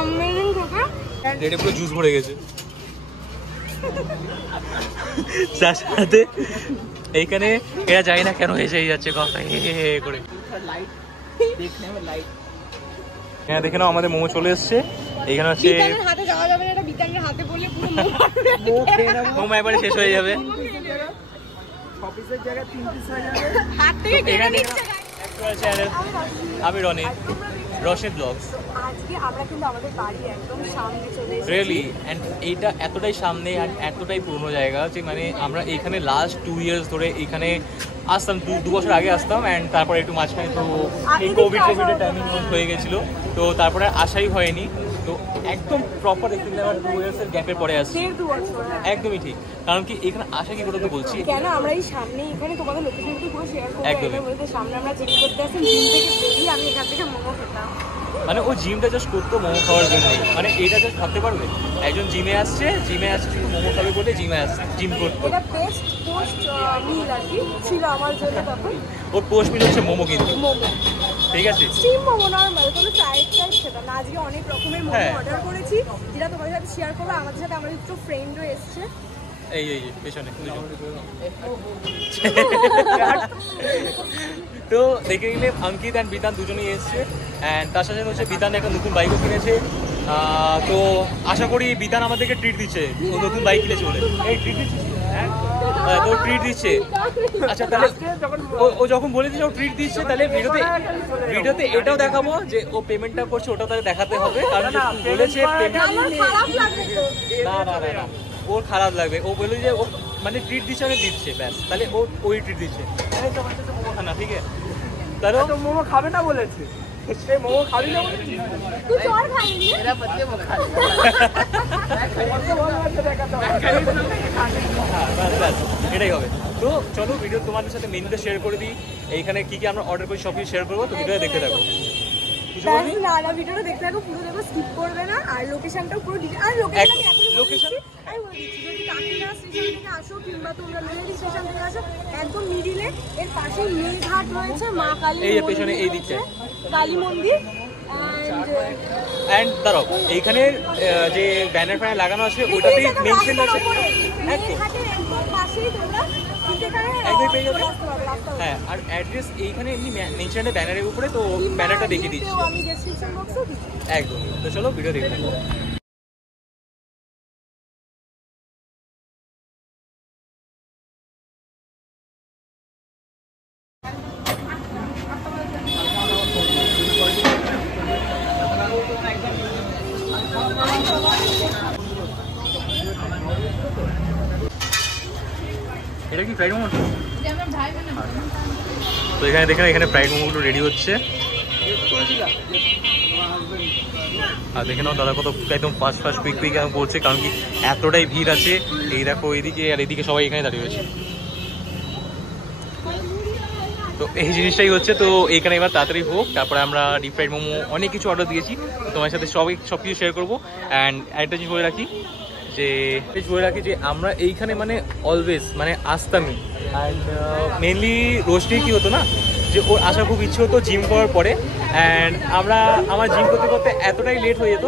Amazing থাকে এটা পুরো জুস ভরে গেছে তার সাথে এইখানে এরা যায় না কেন এসেই যাচ্ছে কথা করে লাইট দেখনে में লাইট হ্যাঁ দেখে নাও আমাদের মোমো চলে এসেছে এইখানে হচ্ছে বিতানের হাতে যাওয়া যাবে না এটা বিতানের হাতে বললে পুরো মোমো একবারে শেষ হয়ে যাবে অফিসের জায়গায় 3 পিস হয়ে যাবে হাত থেকে কেটে নিচ্ছে চ্যানেল আমি রনি রশিদ ব্লগস আজকে আমরা কিন্তু আমাদের বাড়ি একদম সামনে চলে এসেছি রিয়েলি এন্ড এইটা এতটাই সামনে আর এতটাই পুরনো জায়গা যে মানে আমরা এইখানে লাস্ট 2 ইয়ার্স ধরে এখানে আসতাম 2 বছর আগে আসতাম এন্ড তারপরে একটু মাঝখানে তো এই কোভিডের টাইমিং হয়ে গেছিলো তো তারপরে আসাই হয়নি তো একদম প্রপার এখানে আবার 2 ইয়ার্সের গ্যাপের পরে আসছি একদমই ঠিক কারণ কি এখানে আসা কি করে তো বলছি কেন আমরা এই সামনে এখানে তোমাদের লোকেশনটা পুরো শেয়ার করব একদমই আমাদের সামনে আমরা চেক করতে আসি জিম থেকে বেরিয়ে আমি এখান থেকে মোমো খেতাম মানে ও জিমটা জাস্ট করতো মোমো খাওয়ার জন্য মানে এটা জাস্ট ভাবতে পারবে একজন জিমে আসছে শুধু মোমো খাবে বলে জিম করতো এটা বেস্ট পোস্ট মিল আর কি ছিল আমার জন্য তখন ওর পোস্ট মিল হচ্ছে মোমো কিন্তু মোমো ঠিক আছে স্টিম মোমো নরমাল কোনো ফ্রাইড খেতাম না আজকে অনেক রকমের মোমো অর্ডার করেছি যেটা তোমাদের সাথে শেয়ার করবো আমাদের সাথে আমাদের দুটো ফ্রেন্ডও এসছে এই পেছনে তো দেখে নিলে অঙ্কিত অ্যান্ড বিতান দুজনেই এসছে অ্যান্ড তার সাথে হচ্ছে বিতান একটা নতুন বাইকও কিনেছে তো আশা করি বিতান আমাদেরকে ট্রিট দিচ্ছে ও নতুন বাইক কিনেছে বলে এই ট্রিট দিচ্ছে তো ট্রিট দিচ্ছে আচ্ছা তাহলে ও যখন বলে দিচ্ছে ও ট্রিট দিচ্ছে তাহলে ভিডিওতে এটাও দেখাবো যে ও পেমেন্টটা করছে ওটাও তাহলে দেখাতে হবে কারণ বলেছে না ওর খারাপ লাগবে ও বলে যে ও মানে ট্রিট দিচ্ছে মানে দিচ্ছে ব্যাস তাহলে ও ওই ট্রিট দিচ্ছে না ঠিক আছে তাহলে তো মোমো খাবে না বলেছে সে মোমো খাবি না বলেছে তুই চল খাইনি এরা বচ্চে মোমো খাবে এটাই হবে তো চলো ভিডিও তোমাদের সাথে মেনুটা শেয়ার করে দিই এইখানে কি কি আমরা অর্ডার করে সব কিছু শেয়ার করবো তো ভিডিওটা দেখতে থাকো না ভিডিওটা দেখতে থাকো পুরো দেখো স্কিপ করবে না আর লোকেশনটাও পুরো আর লোকেশন আমি বলে দিচ্ছি যদি কাকিনা স্টেশন থেকে আসো কিংবা তোমরা মেহেদি স্টেশন থেকে আসো একদম মিডিলে এর পাশে নীলঘাট রয়েছে মা কালী এই পেছনে এই দিকটা কালী মন্দির এন্ড দাঁড়াও এইখানে যে ব্যানার ফ্যানার লাগানো আছে ওটাতেই মেনশন আছে একদম পাশেই তোমরা একদম পেয়ে যাবে হ্যাঁ আর অ্যাড্রেস এইখানে এমনি মেনশন ব্যানারের উপরে তো ব্যানারটা দেখিয়ে দিচ্ছি আমি ডেসক্রিপশন বক্সেও দিচ্ছি একদম তো চলো ভিডিও দেখতে থাকো এটা কি ফ্রাইড মোমো তো এখানে দেখেন এখানে ফ্রাইড মোমোগুলো রেডি হচ্ছে আর দেখে নাও দাদা কত একদম ফাস্ট কুইক বলছে কারণ কি এতটাই ভিড় আছে এই দেখো এইদিকে আর এইদিকে সবাই এখানে দাঁড়িয়ে রয়েছে তো এই জিনিসটাই হচ্ছে তো এইখানে এবার তাড়াতাড়ি হোক তারপরে আমরা ডিপ ফ্রাইড মোমো অনেক কিছু অর্ডার দিয়েছি তোমার সাথে সব কিছু শেয়ার করবো অ্যান্ড একটা জিনিস বলে রাখি যে আমরা এইখানে মানে অলওয়েজ মানে আসতামই অ্যান্ড মেনলি রোস্টে কি হতো না যে ওর আসার খুব ইচ্ছে হতো জিম করার পরে অ্যান্ড আমার জিম করতে করতে এতটাই লেট হয়ে যেত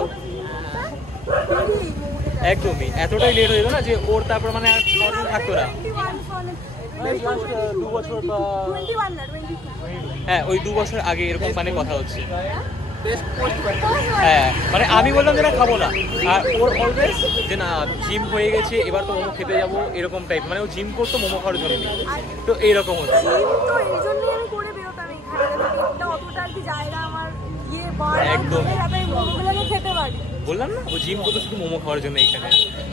একদমই এতটাই লেট হয়ে যেত না যে ওর তারপর মানে আর থাকতো না 2 বছর বা হ্যাঁ ওই 2 বছর আগে এরকম মানে কথা হচ্ছে হ্যাঁ মানে আমি বললাম যে না খাবো না আর ওর অলওয়েজ যে না জিম হয়ে গেছে এবার তো মোমো খেতে যাবো এরকম টাইপ মানে ও জিম করতো মোমো খাওয়ার জন্য তো এইরকম হচ্ছে একদম বললাম না ও জিম করতো শুধু মোমো খাওয়ার জন্য এইখানে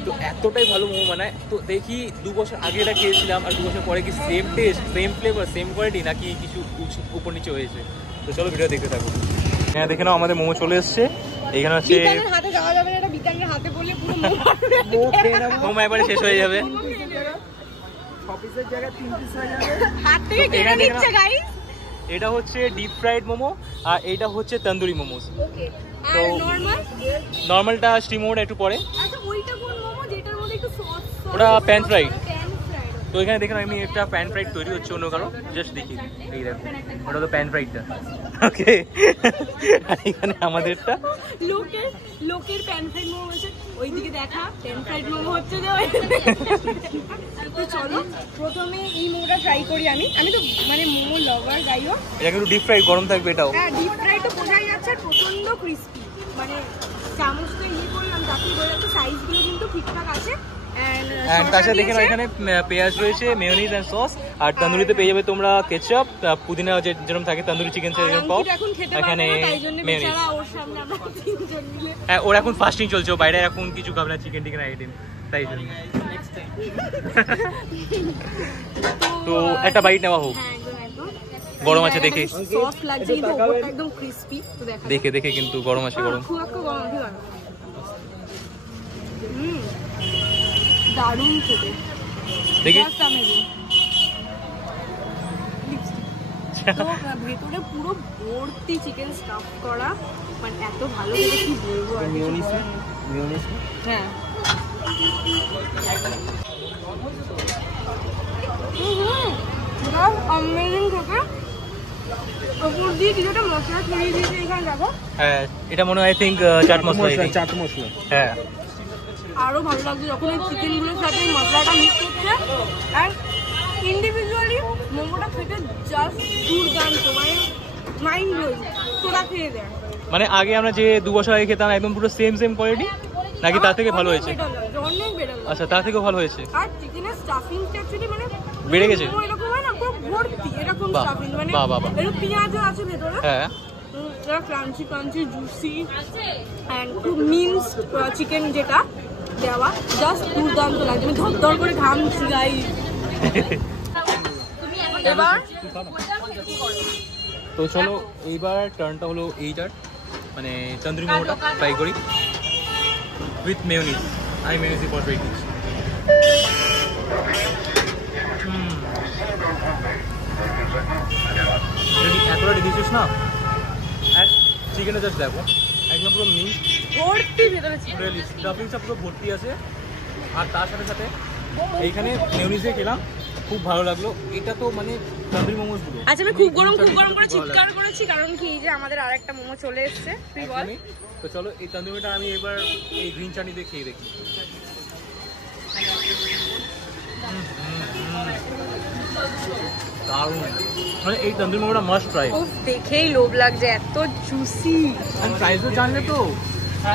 তো এতটাই ভালো মোমো বানায় তো দেখি 2 বছর আগে এটা খেয়েছিলাম আর 2 বছর পরে কি same test same flavour same quality নাকি কিছু উপর নিচে হয়েছে তো চলো ভিডিও দেখতে থাকো হ্যাঁ দেখে নাও আমাদের মোমো চলে এসছে এইখানে হচ্ছে হাতে যাওয়া যাবে না এটা বিতানের হাতে বললে পুরো মোমো একবারে শেষ হয়ে যাবে অফিসের জায়গায় 3 পিস হয়ে যাবে হাত থেকে কেটে নিচ্ছে গাইস এটা হচ্ছে ডিপ ফ্রাইড মোমো আর এটা হচ্ছে তন্দুরি মোমোস ওকে আর নরমালটা স্টিম মোমোটা একটু পরে আচ্ছা ওইটা কোন মোমো যেটার মধ্যে একটু সস ওটা প্যান ফ্রাইড তো এখানে দেখেন আমি একটা প্যান ফ্রাইড তৈরি হচ্ছে অন্য কারো, জাস্ট দেখি। এই দেখো ওটা তো প্যান ফ্রাইডটা, ওকে। আর এখানে আমাদেরটা লোকের প্যান ফ্রাইড মোমো হচ্ছে ওইদিকে, দেখা প্যান ফ্রাইড মোমো হচ্ছে যে। তো চলো প্রথমে এই মোমোটা ট্রাই করি। আমি তো মানে মোমো লাভার, যাই হোক। এটা কিন্তু ডিপ ফ্রাই, গরম থাকবে এটাও। হ্যাঁ, ডিপ ফ্রাই তো বোঝাই যাচ্ছে, প্রচন্ড ক্রিস্পি। মানে চামচটা ইয়ে করলাম তাতে বোঝা যাচ্ছে সাইজগুলো কিন্তু ঠিকঠাক আছে। তার সাথে দেখেন এখানে পেঁয়াজ রয়েছে, মেয়োনিজ এন্ড সস। আর তন্দুরিতে পেয়ে যাবে তোমরা কেচাপ, পুদিনা যেরকম থাকে তন্দুরি চিকেন যেরকম পাও, এখানে মেয়োনিজ। হ্যাঁ, ওর এখন ফাস্টিং চলছে, ও বাইরে এখন কিছু খাবে না, চিকেন টিকেন আইটেম, তাই জন্য। তো একটা বাইট নেওয়া হোক, গরম আছে দেখে। সস লাগছে কিন্তু উপরটা একদম ক্রিস্পি। তো দেখে দেখে কিন্তু গরম আছে, গরম। খুব একটা গরম কি গরম। দারুণ খেতে, দেখি। তো ভেতরে পুরো ভর্তি চিকেন স্টাফ করা, মানে এত ভালো খেতে কি বলবো। আর হ্যাঁ, অ্যামেজিং খেতে। ওপর দিয়ে কিছুটা মশলা ছড়িয়ে দিয়েছে এখানে, দেখো। হ্যাঁ, এটা মনে হয় আই থিঙ্ক চাট মশলা। চাট মশলা, হ্যাঁ। আরো ভালো লাগছে যখন এই চিকেনগুলোর সাথে মশলাটা মিক্স হচ্ছে। আর ইন্ডিভিজুয়ালি মোমোটা খেতে জাস্ট দুর্দান্ত, মানে মাইন্ড ব্লোয়িং। তোরা খেয়ে দেয়, মানে আগে আমরা যে 2 বছর আগে খেতাম একদম পুরো সেম কোয়ালিটি, নাকি তার থেকে ভালো হয়েছে? অনেক বেটার। আচ্ছা, তার থেকেও ভালো হয়েছে। আর চিকেনের স্টাফিংটা অ্যাকচুয়ালি মানে বেড়ে গেছে, এরকম হয় না, পুরো ভর্তি এরকম স্টাফিং। মানে এর পেঁয়াজও আছে ভেতরে। হ্যাঁ, এটা ক্রাঞ্চি জুসি অ্যান্ড খুব মিন্স চিকেন যেটা দেওয়া, জাস্ট দুর্দান্ত লাগছে। আমি ধর করে ঘামছি গাই। এবার তো চলো এইবার টার্নটা হলো এইটার, মানে তন্দুরি মোমোটা ট্রাই করি উইথ মেয়োনিজ। আমি মেয়োনিজ পর ট্রাই করছি। এতটা ডিলিশিয়াস না। আর চিকেনটা জাস্ট দেখো, একদম পুরো মিক্স, ভর্তি ভেতরে চিকেন, স্টাফিংটা পুরো ভর্তি আছে। আর তার সাথে সাথে এইখানে মেয়োনিজে খেলাম, খুব ভালো লাগলো। এটা তো মানে তন্দুরি মোমোস গুলো। আচ্ছা, আমি খুব গরম করে চিৎকার করেছি, কারণ কি যে আমাদের আরেকটা মোমো চলে এসেছে। তুই বল। তো চলো এই তন্দুরিটা আমি এবার এই গ্রিন চাটনি দিয়ে খেয়ে দেখি। দারুণ, মানে এই তন্দুরি মোমোটা মাস্ট ট্রাই। উফ, দেখেই লোভ লাগছে, এত জুসি। আর প্রাইসও জানলে তো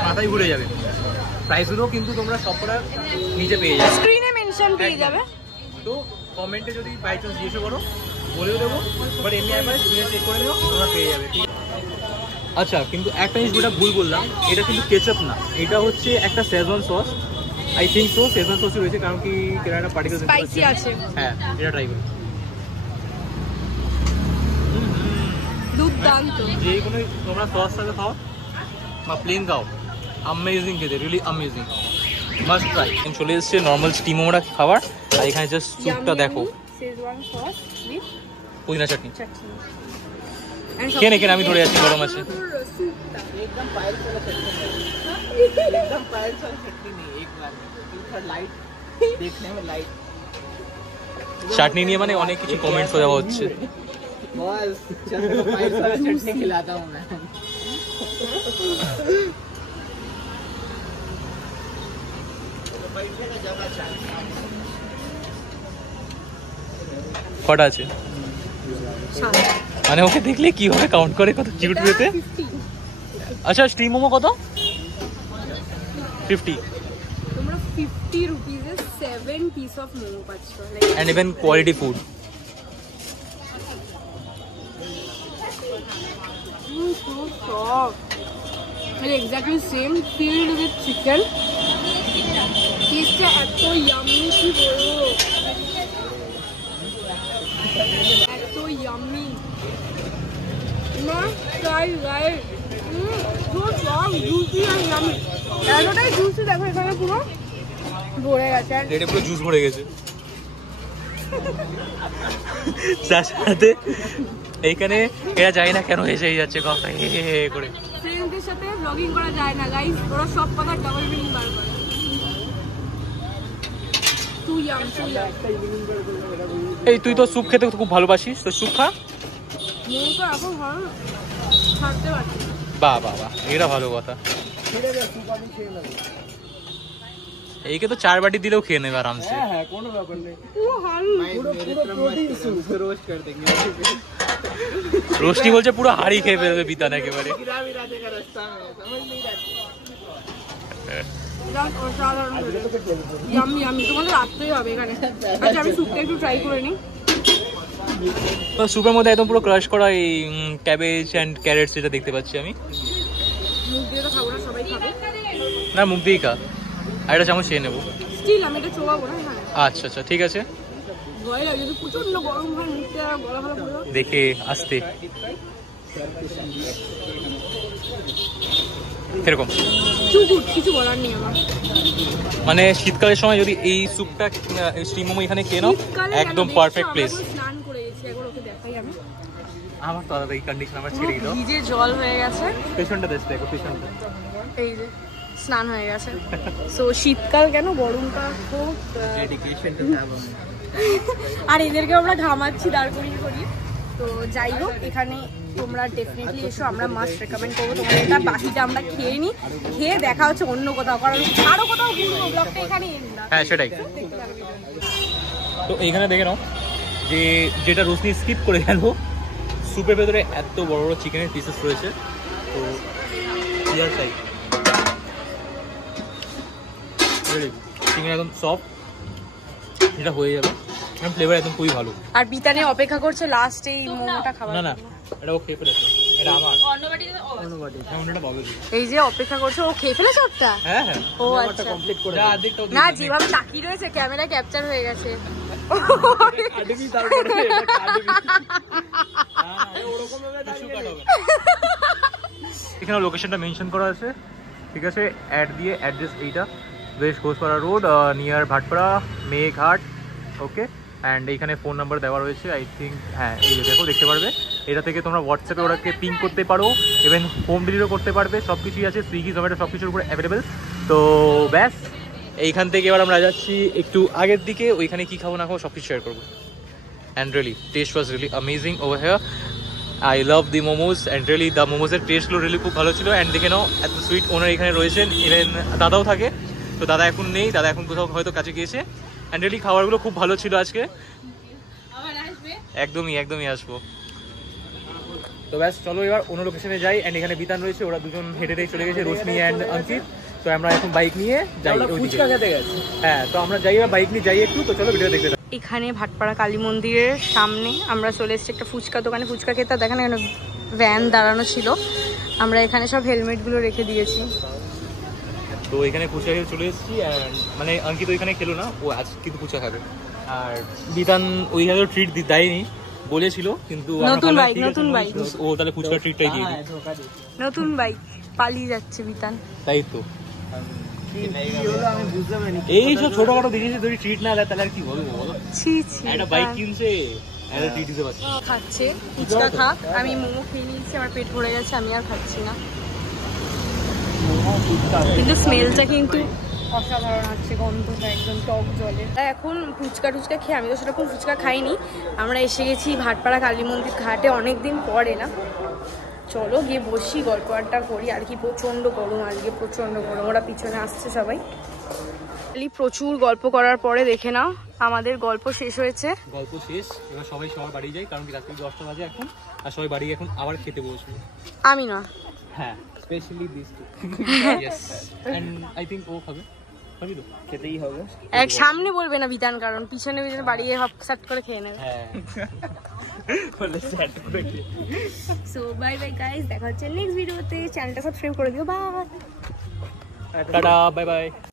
মাথায় ঘুরে যাবে। প্রাইসগুলো কিন্তু তোমরা সবটা নিচে পেয়ে যাবে, স্ক্রিনে মেনশন পেয়ে যাবে। তো কমেন্টে যদি বাই চান্স জিজ্ঞেস করো বলেও দেবো, বাট এমনি একবার স্ক্রিনে চেক করে নিও, তোমরা পেয়ে যাবে, ঠিক আছে? আচ্ছা, কিন্তু একটা জিনিস যেটা ভুল বললাম, এটা কিন্তু কেচাপ না, এটা হচ্ছে একটা schezwan sauce. I think so schezwan সসই রয়েছে, কারণ কি একটা পার্টিকুলার স্পাইসি আছে। হ্যাঁ, এটা ট্রাই করি। দুর্দান্ত। যে কোনো তোমরা সস সাথে খাও বা প্লেন খাও, অ্যামেজিং খেতে, রিয়েলি অ্যামেজিং, মাস্ট ট্রাই। চলে এসেছে নর্মাল স্টিম মোমোটা খাবার। আর এখানে জাস্ট স্যুপটা দেখো, শেজওয়ান সস উইথ পুদিনা চাটনি। চাটনি। কেন এখানে আমি ধরে যাচ্ছি, গরম আছে। एकदम पायल वाला चटनी नहीं, एक बार थोड़ा लाइट देखने में लाइट। চাটনি নিয়ে মানে অনেক কিছু কমেন্টস হয়ে যাওয়া হচ্ছে। बस चलो पायल वाला चटनी खिलाता हूँ मैं। কটা আছে? মানে ওকে দেখলে কি হবে কাউন্ট করে কত কিউট পেতে। আচ্ছা, স্টিম মোমো কত? 50। তোমরা 50 রুপিসে 7 পিস অফ মোমো পাচ্ছ, and even quality food. So soft. Like exactly same filled with chicken. Taste এত yummy কি বলবো, এত yummy না try right. so soft, juicy and yummy, এতটাই juicy। দেখো এখানে পুরো ভরে গেছে, আর এটা পুরো জুস ভরে গেছে। তার সাথে এইখানে এরা যায় না কেন এসেই যাচ্ছে কথা হে করে। ফ্রেন্ডদের সাথে ব্লগিং করা যায় না গাইস, ওরা সব কথা ডাবল মিনিং বার করে। এই তুই তো স্যুপ খেতে খুব ভালোবাসিস, তো স্যুপ খা। বাহ বাহ বাহ, এটা ভালো কথা। এইকে তো 4 বাটি দিলেও খেয়ে নেবে আরামসে। হ্যাঁ কোনো ব্যাপার নেই। রোশনি বলছে পুরো হাড়ি খেয়ে ফেলবে বিতান একেবারে। স্যুপের মধ্যে একদম পুরো ক্রাশ করা এই ক্যাবেজ এন্ড ক্যারেটস যেটা দেখতে পাচ্ছি আমি। না মুখ দিয়েই খা, আর একটা চামচ খেয়ে নেবো। আচ্ছা আচ্ছা ঠিক আছে, দেখে আসতে কিরকম। কিছু বলার নেই আমার, মানে শীতকালের সময় যদি এই স্যুপটা স্টিম মোমো এখানে খেয়ে নাও, একদম পারফেক্ট প্লেস। স্নান করে গেছি, একবার ওকে দেখাই আমি। আমার তো আলাদা এই কন্ডিশন, আমার ছেড়েই দাও। ভিজে জল হয়ে গেছে, পেছনটা দেখো পেছনটা, এই যে স্নান হয়ে গেছে। সো শীতকাল কেন, গরমকাল হোক, আর এদেরকে আমরা ঘামাচ্ছি দাঁড় করিয়ে করিয়ে। তো যাই হোক, এখানে তোমরা ডেফিনেটলি এসো, আমরা মাস্ট রেকমেন্ড করবো তোমাদের এটা। বাকিটা আমরা খেয়ে নিই, খেয়ে দেখা হচ্ছে অন্য কোথাও, কারণ আরো কোথাও ঘুরবো, ব্লগটা এখানে এন্ড না। হ্যাঁ সেটাই। তো এইখানে দেখে নাও যে যেটা রোশনি স্কিপ করে গেল, স্যুপের ভেতরে এত বড় বড় চিকেনের পিসেস রয়েছে। তো ইয়ার চাই চিকেন একদম সফট, এটা হয়ে যাবে, ফ্লেভার একদম খুবই ভালো। আর বিতানে অপেক্ষা করছে লাস্ট এই মোমোটা খাবার। না না, এটা ও খেয়ে ফেলেছে, এটা আমার অন্যটা পাবে। এই যে অপেক্ষা করছে, ও খেয়ে ফেলেছে ওটা। হ্যাঁ হ্যাঁ, ও আচ্ছা কমপ্লিট করে না, যেভাবে তাকিয়ে রয়েছে ক্যামেরা ক্যাপচার হয়ে গেছে। এখানে লোকেশনটা মেনশন করা আছে, ঠিক আছে, অ্যাড দিয়ে অ্যাড্রেস এইটা, west Ghoshpara road, near Bhatpara মেঘাট। ওকে, অ্যান্ড এইখানে ফোন নাম্বার দেওয়া রয়েছে আই থিঙ্ক। হ্যাঁ এই দেখো, দেখতে পারবে। এটা থেকে তোমরা হোয়াটসঅ্যাপে ওরাকে পিং করতে পারো, ইভেন হোম ডেলিভারিও করতে পারবে, সব কিছুই আছে, সুইগি জোম্যাটো সব কিছুর উপরে অ্যাভেলেবেল। তো ব্যাস, এইখান থেকে এবার আমরা যাচ্ছি একটু আগের দিকে, ওইখানে কী খাবো না খাবো সব কিছু শেয়ার করবো। And really taste was really amazing over here. I love the momos and really the মোমোজের টেস্টগুলো রিয়েলি খুব ভালো ছিল। অ্যান্ড দেখে নাও এত সুইট ওনার এখানে রয়েছেন, ইভেন দাদাও থাকে। তো দাদা এখন নেই, দাদা এখন কোথাও হয়তো কাছে গিয়েছে। অ্যান্ড রিয়েলি খাবারগুলো খুব ভালো ছিল আজকে, একদমই আসবো। তো ব্যাস চলো এবার অন্য লোকেশনে যাই। অ্যান্ড এখানে বিতান রয়েছে, ওরা দুজন হেঁটে চলে গেছে, রোশনি অ্যান্ড অঙ্কিত। তো আমরা এখন বাইক নিয়ে যাই ফুচকা খেতে গেছি। হ্যাঁ, তো আমরা যাই এবার বাইক নিয়ে যাই একটু। তো চলো ভিডিও দেখতে। এখানে ভাটপাড়া কালী মন্দিরের সামনে আমরা চলে এসেছি একটা ফুচকা দোকানে, ফুচকা খেতে। দেখেন এখানে ভ্যান দাঁড়ানো ছিল, আমরা এখানে সব হেলমেটগুলো রেখে দিয়েছি। তো এখানে ফুচকা খেতে চলে এসেছি। মানে অঙ্কিত ওইখানে খেলো না, ও আজ কিন্তু ফুচকা খাবে। আর বিতান ওইখানে ট্রিট দেয়নি বলেছিল, কিন্তু নতুন বাইক ও তাহলে ফুচকা ট্রিটটাই দিয়ে দিই। নতুন বাইক পালিয়ে যাচ্ছে বিতান, তাই তো। এই সব ছোটখাটো দেখেছি, যদি ট্রিট না দেয় তাহলে আর কি বলবো বলো। একটা বাইক কিনছে, একটা ট্রিট দিতে পারছি। খাচ্ছে ফুচকা খাক, আমি মোমো খেয়ে নিয়েছি, আমার পেট ভরে গেছে, আমি আর খাচ্ছি না। কিন্তু স্মেলটা কিন্তু অসাধারণ আছে, গন্ধটা একদম টক জলে। এখন ফুচকা টুচকা খেয়ে, আমি তো সেরকম ফুচকা খাইনি। আমরা এসে গেছি ভাটপাড়া কালী মন্দির ঘাটে, অনেকদিন পরে না। চলো গিয়ে বসি, গল্প আড্ডা করি। আর কি প্রচণ্ড গরম আজকে, প্রচণ্ড গরম। ওরা পিছনে আসছে সবাই। প্রচুর গল্প করার পরে দেখে নাও আমাদের গল্প শেষ হয়েছে। গল্প শেষ, এবার সবাই সবার বাড়ি যাই, কারণ কি রাত্রি 10টা বাজে এখন। আর সবাই বাড়ি এখন আবার খেতে বসবে। আমি না, হ্যাঁ specially this two. Yes, and I think ও খাবে, খাবি তো? খেতেই হবে। এক সামনে বলবে না বিতান, কারণ পিছনে বাড়িয়ে হপ সাট করে খেয়ে নেবে। হ্যাঁ বলে সেট করে খেয়ে। সো বাই বাই গাইস, দেখা হচ্ছে নেক্সট ভিডিওতে। চ্যানেলটা সাবস্ক্রাইব করে দিও। Bye tata, bye by.